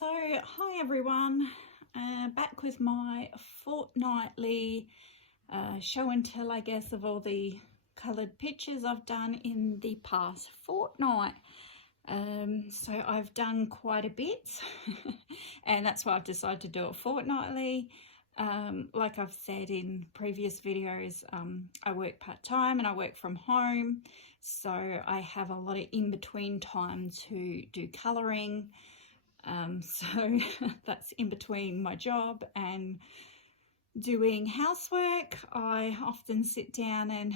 So, hi everyone, back with my fortnightly show and tell, I guess, of all the coloured pictures I've done in the past fortnight. So I've done quite a bit and that's why I've decided to do it fortnightly. Like I've said in previous videos, I work part-time and I work from home, so I have a lot of in-between time to do colouring. So that's in between my job and doing housework. I often sit down and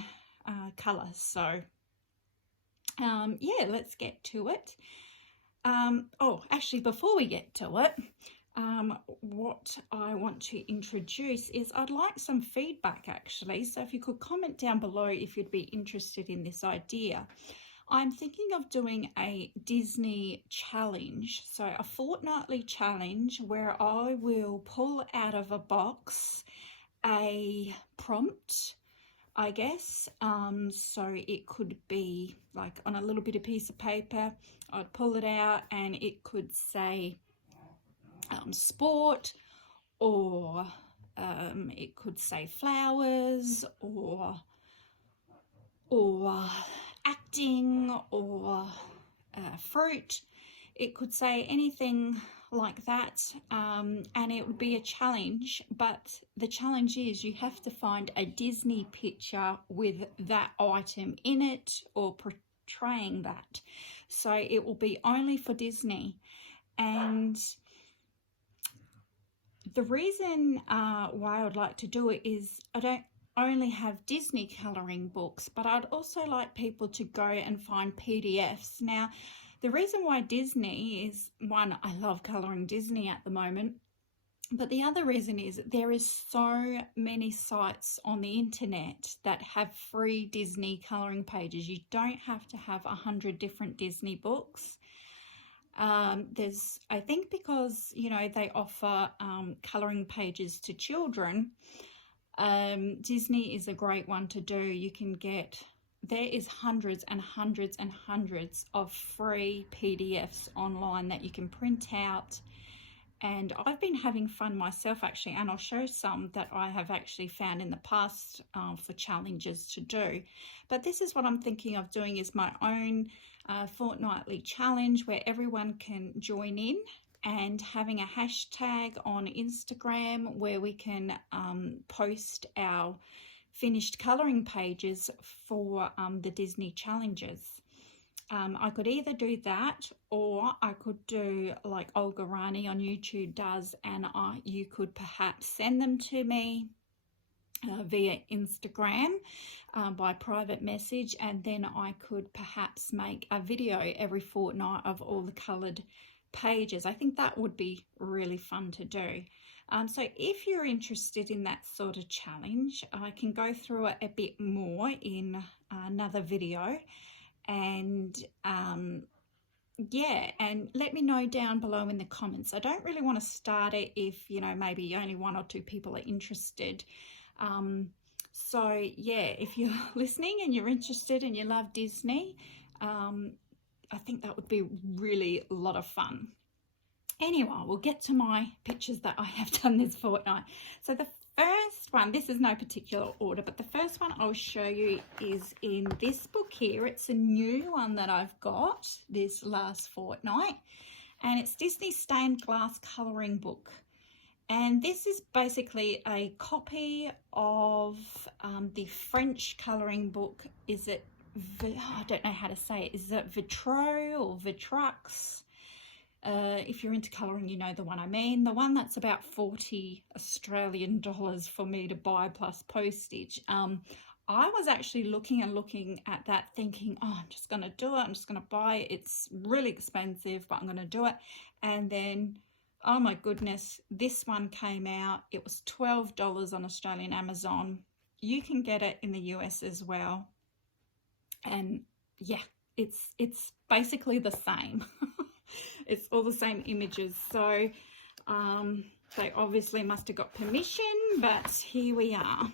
colour. So yeah, let's get to it. Oh, actually, before we get to it, what I want to introduce is I'd like some feedback actually. So if you could comment down below if you'd be interested in this idea. I'm thinking of doing a Disney challenge, so a fortnightly challenge where I will pull out of a box a prompt, I guess. So it could be like on a little bit of piece of paper, I'd pull it out and it could say sport, or it could say flowers, or acting, or fruit. It could say anything like that, and it would be a challenge, but the challenge is you have to find a Disney picture with that item in it or portraying that. So it will be only for Disney. And the reason why I would like to do it is I don't only have Disney colouring books, but I'd also like people to go and find PDFs. Now, the reason why Disney is, one, I love colouring Disney at the moment, but the other reason is there is so many sites on the internet that have free Disney colouring pages. You don't have to have 100 different Disney books. There's, I think because, you know, they offer colouring pages to children, Disney is a great one to do. You can get, there is hundreds and hundreds and hundreds of free PDFs online that you can print out, and I've been having fun myself actually, and I'll show some that I have actually found in the past for challenges to do. But this is what I'm thinking of doing, is my own fortnightly challenge where everyone can join in, and having a hashtag on Instagram where we can post our finished colouring pages for the Disney challenges. I could either do that, or I could do like Olga Rani on YouTube does, and you could perhaps send them to me via Instagram by private message, and then I could perhaps make a video every fortnight of all the coloured pages. I think that would be really fun to do. So if you're interested in that sort of challenge, I can go through it a bit more in another video, and yeah, and let me know down below in the comments. I don't really want to start it if, you know, maybe only 1 or 2 people are interested. So yeah, if you're listening and you're interested and you love Disney, I think that would be really a lot of fun. Anyway, we'll get to my pictures that I have done this fortnight. So the first one, this is no particular order, but the first one I'll show you is in this book here. It's a new one that I've got this last fortnight, and it's Disney Stained Glass Colouring Book. And this is basically a copy of the French colouring book. Is it, I don't know how to say it. Is it Vitreux or Vitrux? If you're into colouring, you know the one I mean. The one that's about 40 Australian dollars for me to buy plus postage. I was actually looking at that thinking, oh, I'm just going to do it. I'm just going to buy it. It's really expensive, but I'm going to do it. And then, oh my goodness, this one came out. It was $12 on Australian Amazon. You can get it in the US as well. And yeah, it's basically the same. It's all the same images. So they obviously must have got permission, but here we are.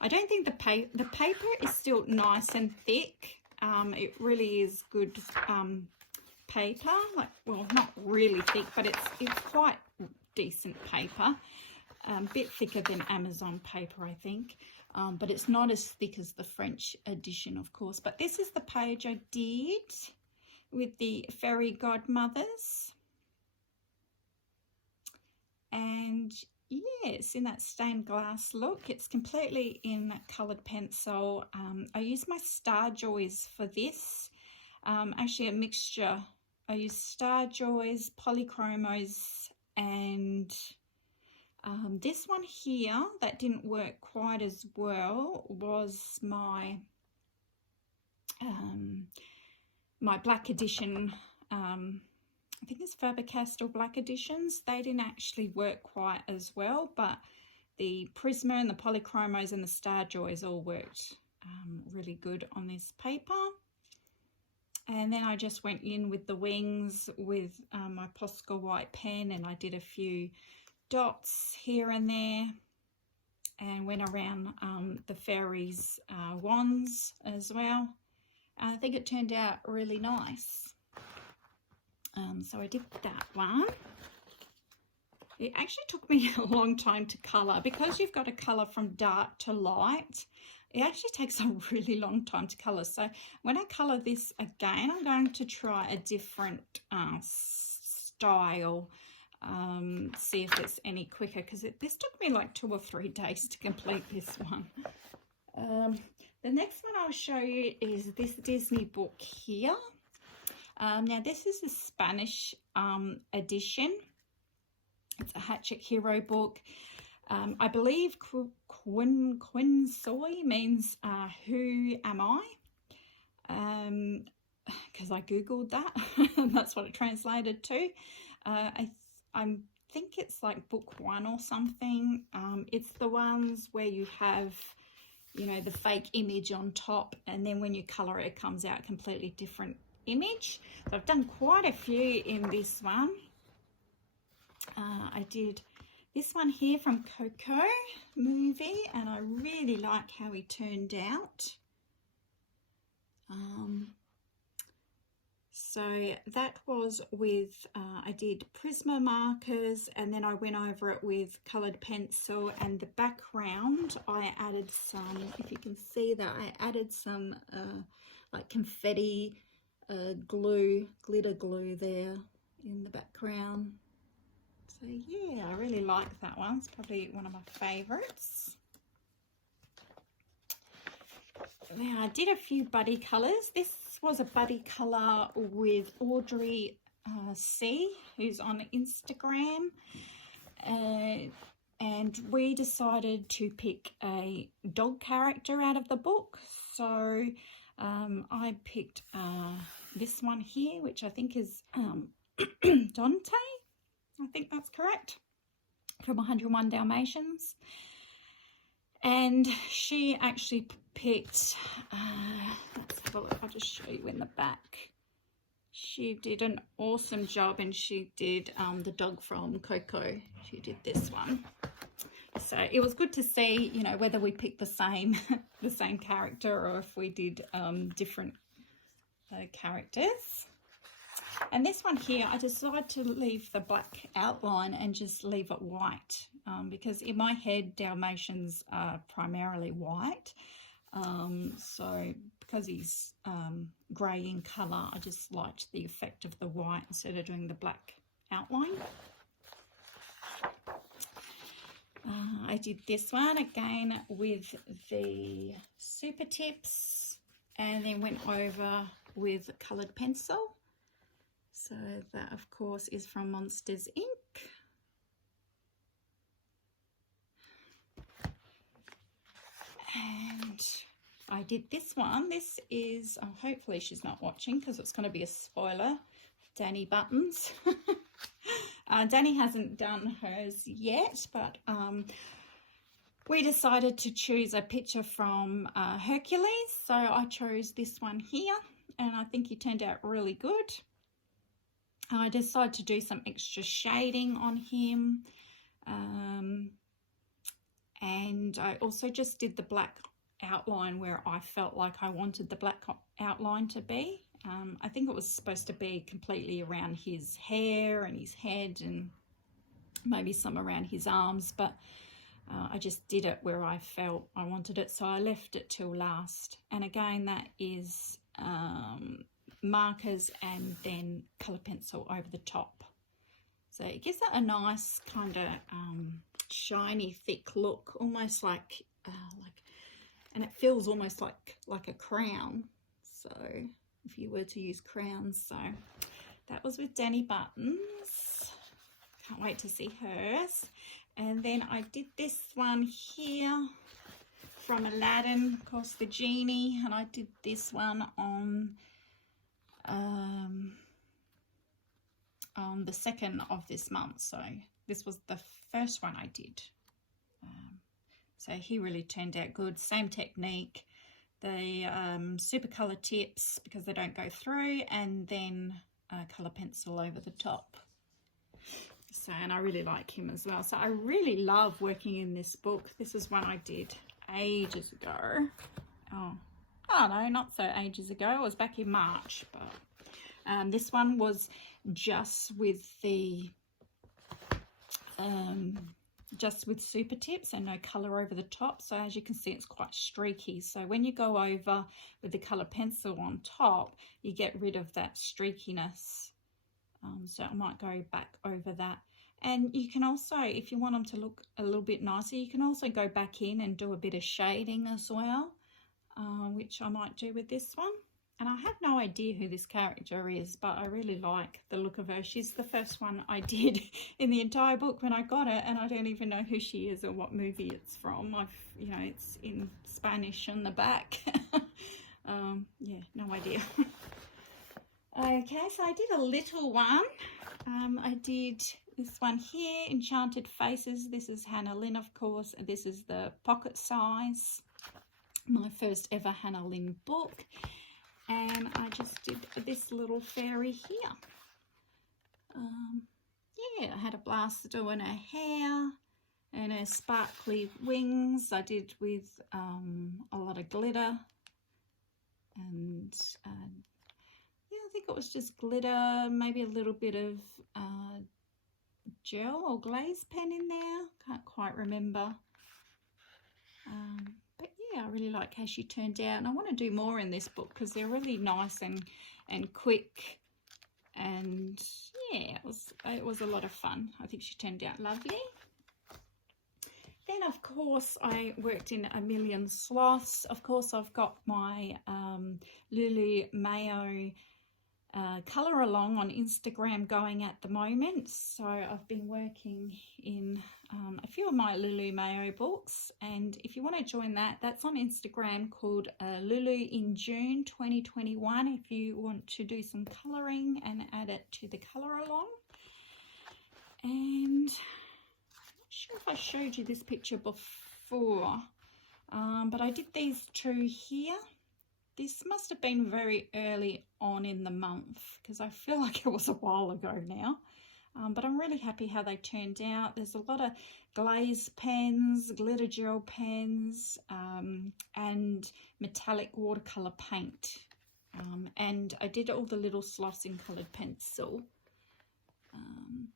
I don't think the paper is still nice and thick. It really is good paper, like, well, not really thick, but it's quite decent paper. A bit thicker than Amazon paper, I think, but it's not as thick as the French edition, of course. But this is the page I did with the fairy godmothers, and yes, in that stained glass look. It's completely in coloured pencil. I use my Star Joys for this. Actually a mixture. I use Star Joys, polychromos, and this one here that didn't work quite as well was my my black edition. I think it's Faber-Castell black editions. They didn't actually work quite as well, but the Prisma and the polychromos and the Star Joys all worked really good on this paper. And then I just went in with the wings with my Posca white pen, and I did a few dots here and there, and went around the fairies' wands as well. I think it turned out really nice. So I did that one. It actually took me a long time to colour, because you've got to colour from dark to light. It actually takes a really long time to colour. So when I colour this again, I'm going to try a different style, see if it's any quicker, because this took me like 2 or 3 days to complete this one. The next one I'll show you is this Disney book here. Now this is the Spanish edition. It's a Hatchet Hero book. I believe Quin Soy means who am I? Because I googled that and that's what it translated to. I think it's like book 1 or something. It's the ones where you have, you know, the fake image on top, and then when you colour it, it comes out a completely different image. So I've done quite a few in this one. I did this one here from Coco movie, and I really like how he turned out. So that was with, I did Prisma markers, and then I went over it with coloured pencil, and the background I added some, if you can see that, I added some like confetti glue, glitter glue there in the background. So yeah, I really like that one. It's probably one of my favourites. Now I did a few buddy colours. This was a buddy colour with Audrey C, who's on Instagram, and we decided to pick a dog character out of the book. So I picked this one here, which I think is Dante. I think that's correct, from 101 Dalmatians. And she actually picked, let's have a look, I'll just show you in the back. She did an awesome job, and she did the dog from Coco. She did this one. So it was good to see, you know, whether we picked the same the same character, or if we did different characters. And this one here, I decided to leave the black outline and just leave it white, because in my head Dalmatians are primarily white. So because he's grey in colour, I just liked the effect of the white instead of doing the black outline. I did this one again with the super tips, and then went over with coloured pencil. So that, of course, is from Monsters Inc. And I did this one. This is, hopefully she's not watching because it's going to be a spoiler, Danny Buttons. Danny hasn't done hers yet, but we decided to choose a picture from Hercules. So I chose this one here, and I think he turned out really good. I decided to do some extra shading on him, and I also just did the black outline where I felt like I wanted the black outline to be, I think it was supposed to be completely around his hair and his head and maybe some around his arms, but I just did it where I felt I wanted it, so I left it till last. And again, that is markers and then colour pencil over the top. So it gives it a nice kind of shiny, thick look, almost like, and it feels almost like a crown. So if you were to use crowns. So that was with Danny Buttons. Can't wait to see hers. And then I did this one here from Aladdin, of course, the genie, and I did this one on the 2nd of this month. So this was the first one I did. So he really turned out good. Same technique. The super colour tips because they don't go through, and then colour pencil over the top. So, and I really like him as well. So I really love working in this book. This is one I did ages ago. Oh no, not so ages ago. It was back in March. But this one was just with the just with super tips and no colour over the top. So as you can see, it's quite streaky. So when you go over with the colour pencil on top, you get rid of that streakiness. So I might go back over that. And you can also, if you want them to look a little bit nicer, you can also go back in and do a bit of shading as well, which I might do with this one. And I have no idea who this character is, but I really like the look of her. She's the first one I did in the entire book when I got it, and I don't even know who she is or what movie it's from. You know, it's in Spanish on the back. Yeah, no idea. Okay, so I did a little one. I did this one here, Enchanted Faces. This is Hannah Lynn, of course. This is the pocket size. My first ever Hannah Lynn book. And I just did this little fairy here. Yeah, I had a blast doing her hair and her sparkly wings. I did with a lot of glitter. And yeah, I think it was just glitter, maybe a little bit of gel or glaze pen in there. Can't quite remember. But yeah, I really like how she turned out, and I want to do more in this book because they're really nice and quick, and yeah, it was a lot of fun. I think she turned out lovely. Then of course I worked in A Million Sloths. Of course I've got my Lulu Mayo colour along on Instagram going at the moment, so I've been working in a few of my Lulu Mayo books, and if you want to join that, that's on Instagram called Lulu in June 2021 if you want to do some colouring and add it to the colour along. And I'm not sure if I showed you this picture before, but I did these two here. This must have been very early on in the month because I feel like it was a while ago now. But I'm really happy how they turned out. There's a lot of glaze pens, glitter gel pens, and metallic watercolour paint. And I did all the little sloths in coloured pencil.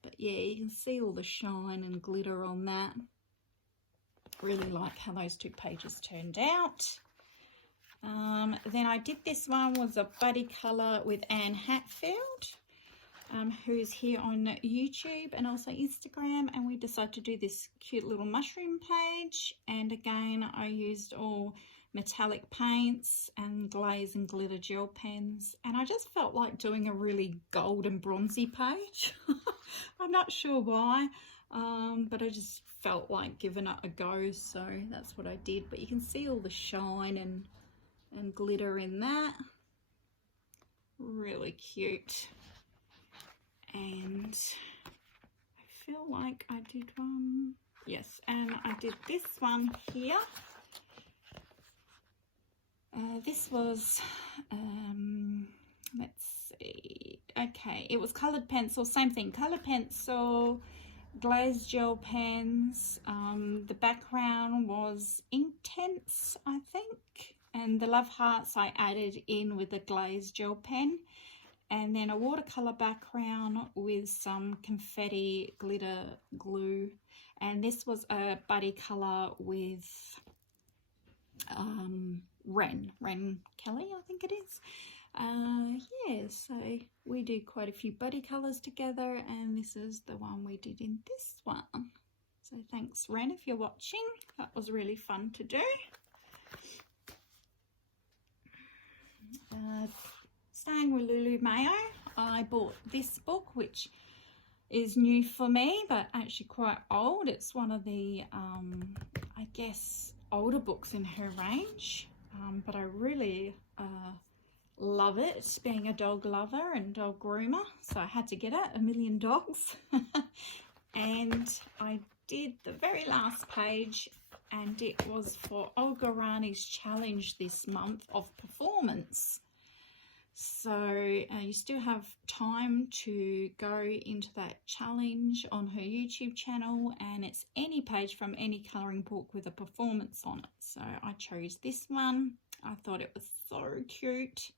But yeah, you can see all the shine and glitter on that. Really like how those two pages turned out. Then I did this one was a buddy colour with Anne Hatfield, who's here on YouTube and also Instagram, and we decided to do this cute little mushroom page. And again, I used all metallic paints and glaze and glitter gel pens, and I just felt like doing a really gold and bronzy page. I'm not sure why, but I just felt like giving it a go, so that's what I did. But you can see all the shine and glitter in that. Really cute. And I feel like I did one, yes, and I did this one here. This was let's see, okay, it was coloured pencil, same thing, coloured pencil, glazed gel pens. The background was Intense, I think. And the love hearts I added in with a glazed gel pen, and then a watercolor background with some confetti glitter glue. And this was a buddy color with Ren Kelly, I think it is. Yeah, so we do quite a few buddy colors together, and this is the one we did in this one. So thanks, Ren, if you're watching. That was really fun to do. Staying with Lulu Mayo, I bought this book, which is new for me, but actually quite old. It's one of the, I guess, older books in her range, but I really love it, being a dog lover and dog groomer, so I had to get it, A Million Dogs. And I did the very last page, and it was for Olga Rani's challenge this month of performance. So you still have time to go into that challenge on her YouTube channel, and it's any page from any colouring book with a performance on it. So I chose this one. I thought it was so cute.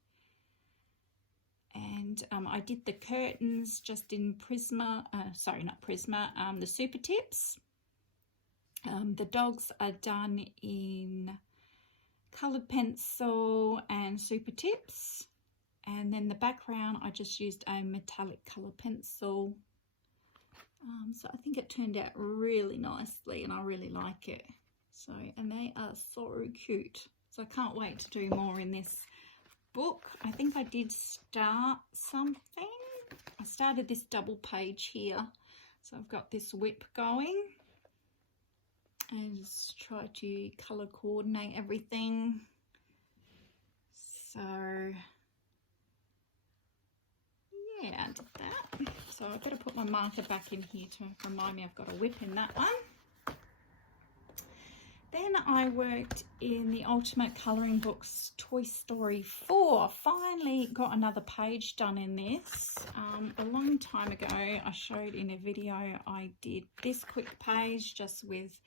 And I did the curtains just in Prisma, sorry, not Prisma, the Super Tips. The dogs are done in coloured pencil and Super Tips. And then the background, I just used a metallic colour pencil. So I think it turned out really nicely, and I really like it. So, and they are so cute. So I can't wait to do more in this book. I think I did start something. I started this double page here. So I've got this whip going. And just try to colour coordinate everything. So yeah, I did that. So I've got to put my marker back in here to remind me I've got a whip in that one. Then I worked in the Ultimate Colouring Books Toy Story 4. Finally got another page done in this. A long time ago I showed in a video I did this quick page just with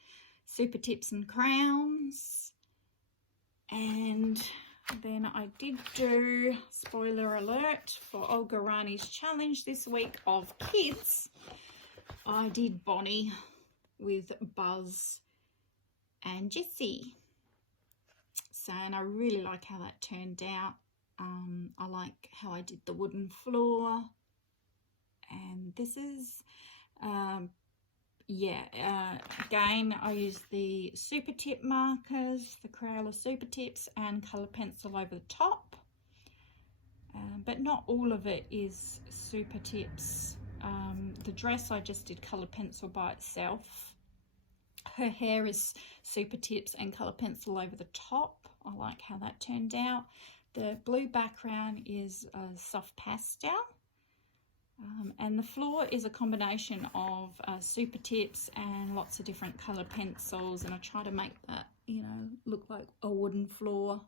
Super Tips and crowns. And then I did do, spoiler alert, for Olga Rani's challenge this week of kids, I did Bonnie with Buzz and Jessie. So, and I really like how that turned out. I like how I did the wooden floor. And this is, again, I used the Super Tip markers, the Crayola Super Tips, and colour pencil over the top. But not all of it is Super Tips. The dress I just did colour pencil by itself. Her hair is Super Tips and colour pencil over the top. I like how that turned out. The blue background is a soft pastel. And the floor is a combination of Super Tips and lots of different coloured pencils, and I try to make that, you know, look like a wooden floor.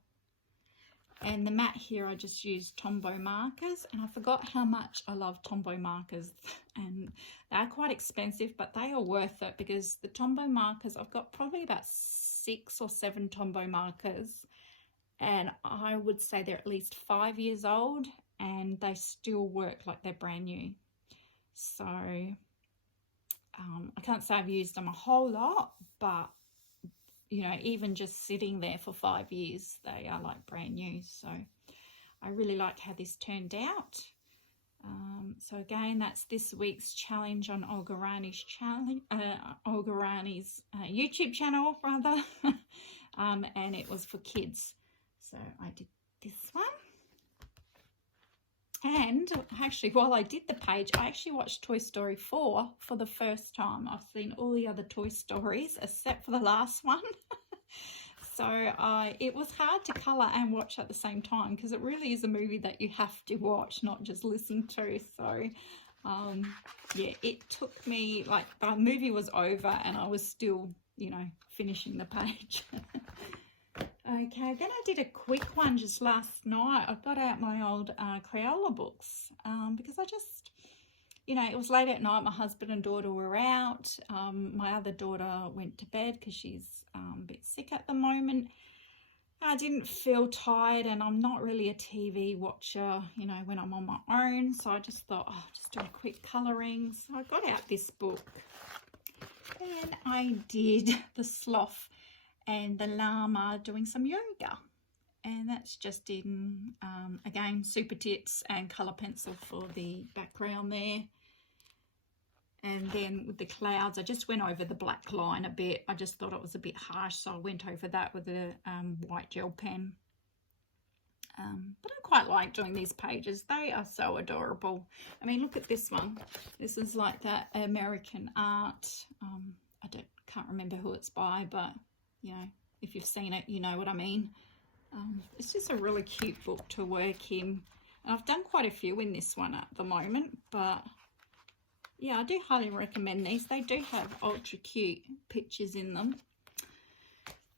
And the mat here, I just used Tombow markers, and I forgot how much I love Tombow markers, and they're quite expensive, but they are worth it, because the Tombow markers, I've got probably about 6 or 7 Tombow markers, and I would say they're at least 5 years old, and they still work like they're brand new. So I can't say I've used them a whole lot, but you know, even just sitting there for 5 years, they are like brand new. So I really like how this turned out. So again, that's this week's challenge on Olga Rani's challenge, Olga Rani's YouTube channel rather, and it was for kids. So I did this one. And actually, while I did the page, I actually watched Toy Story 4 for the first time. I've seen all the other Toy Stories except for the last one. So it was hard to colour and watch at the same time, because it really is a movie that you have to watch, not just listen to. So yeah, it took me, like, the movie was over and I was still, you know, finishing the page. Okay, then I did a quick one just last night. I got out my old Crayola books because I just, you know, it was late at night. My husband and daughter were out. My other daughter went to bed because she's a bit sick at the moment. I didn't feel tired, and I'm not really a TV watcher, you know, when I'm on my own. So I just thought, oh, just do a quick colouring. So I got out this book and I did the sloth and the llama doing some yoga. And that's just in, again, super tips and colour pencil for the background there. And then with the clouds, I just went over the black line a bit. I just thought it was a bit harsh, so I went over that with a white gel pen. But I quite like doing these pages. They are so adorable. I mean, look at this one. This is like that American art. I can't remember who it's by, but, you know, if you've seen it, you know what I mean. It's just a really cute book to work in. And I've done quite a few in this one at the moment, but yeah, I do highly recommend these. They do have ultra cute pictures in them.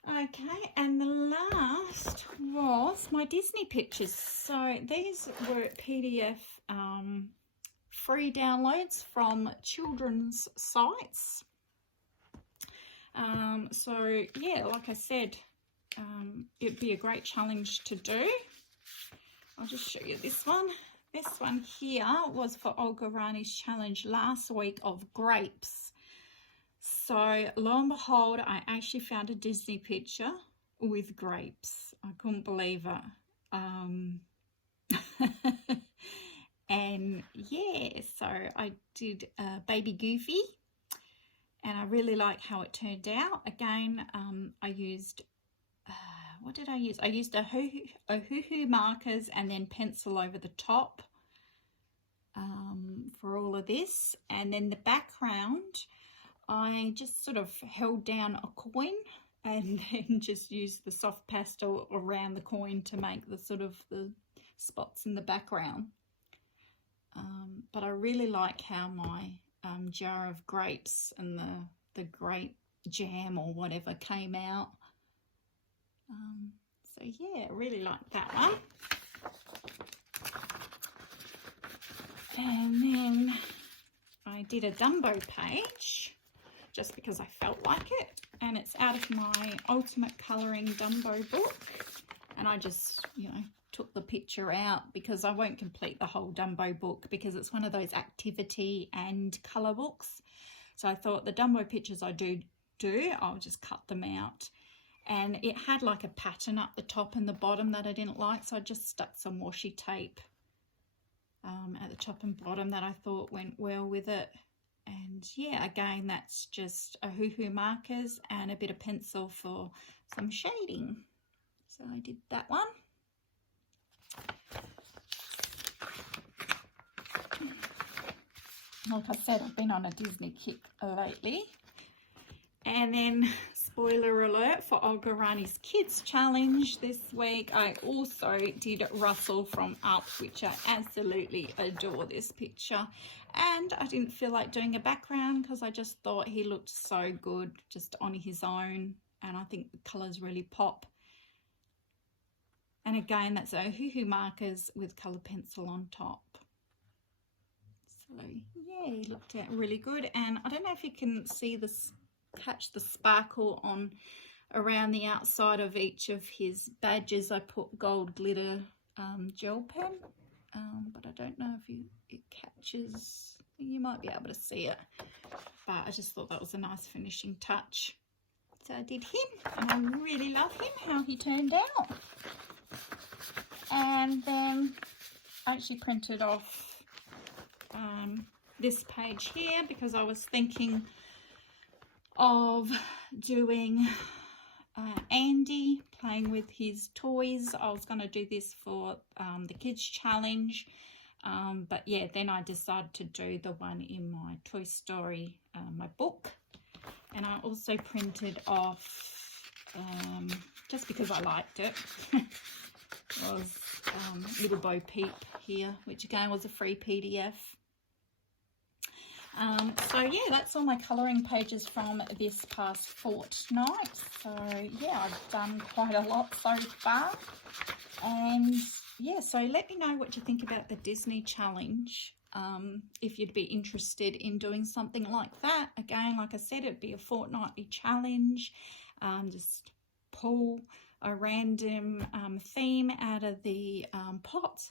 Okay, and the last was my Disney pictures. So these were PDF free downloads from children's sites. So yeah, like I said, it'd be a great challenge to do. I'll just show you this one. This one here was for Olga Rani's challenge last week of grapes. So lo and behold, I actually found a Disney picture with grapes. I couldn't believe it. And yeah, so I did Baby Goofy, and I really like how it turned out. Again, I used what did I use? I used a hoo-hoo markers and then pencil over the top for all of this. And then the background, I just sort of held down a coin and then just used the soft pastel around the coin to make the sort of the spots in the background. But I really like how my jar of grapes and the grape jam or whatever came out. So yeah, I really like that one. And then I did a Dumbo page just because I felt like it, and it's out of my Ultimate Colouring Dumbo book, and I just, you know, took the picture out because I won't complete the whole Dumbo book because it's one of those activity and colour books. So I thought the Dumbo pictures I do, I'll just cut them out. And it had like a pattern up the top and the bottom that I didn't like, so I just stuck some washi tape at the top and bottom that I thought went well with it. And yeah, again, that's just a hoo-hoo markers and a bit of pencil for some shading. So I did that one. Like I said, I've been on a Disney kick lately. And then, spoiler alert, for Olga Rani's Kids Challenge this week, I also did Russell from Up, which I absolutely adore this picture. And I didn't feel like doing a background because I just thought he looked so good just on his own. And I think the colours really pop. And again, that's a hoo-hoo markers with colour pencil on top. So yeah, he looked out really good. And I don't know if you can see this, catch the sparkle on around the outside of each of his badges. I put gold glitter gel pen, but I don't know if it catches. You might be able to see it, but I just thought that was a nice finishing touch. So I did him, and I really love him, how he turned out. And then I actually printed off this page here because I was thinking of doing Andy playing with his toys. I was going to do this for the kids challenge, but yeah, then I decided to do the one in my Toy Story, my book. And I also printed off, just because I liked it, was Little Bo Peep here, which again was a free PDF. So yeah, that's all my colouring pages from this past fortnight. So yeah, I've done quite a lot so far. And yeah, so let me know what you think about the Disney challenge. If you'd be interested in doing something like that. Again, like I said, it'd be a fortnightly challenge. Just pull a random theme out of the pot,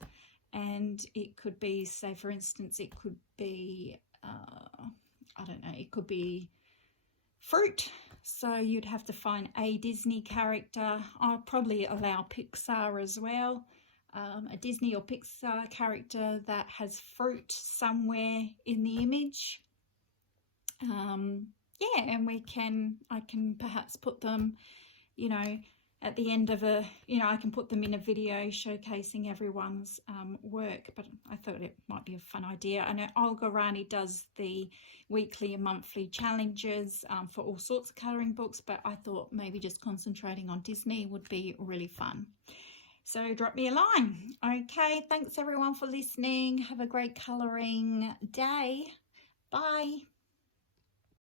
and it could be, say for instance, it could be I don't know, it could be fruit. So you'd have to find a Disney character. I'll probably allow Pixar as well. A Disney or Pixar character that has fruit somewhere in the image. Yeah, and I can perhaps put them, you know, at the end of a, you know, I can put them in a video showcasing everyone's work, but I thought it might be a fun idea. I know Olga Rani does the weekly and monthly challenges for all sorts of colouring books, but I thought maybe just concentrating on Disney would be really fun. So drop me a line. Okay, thanks everyone for listening. Have a great colouring day. Bye.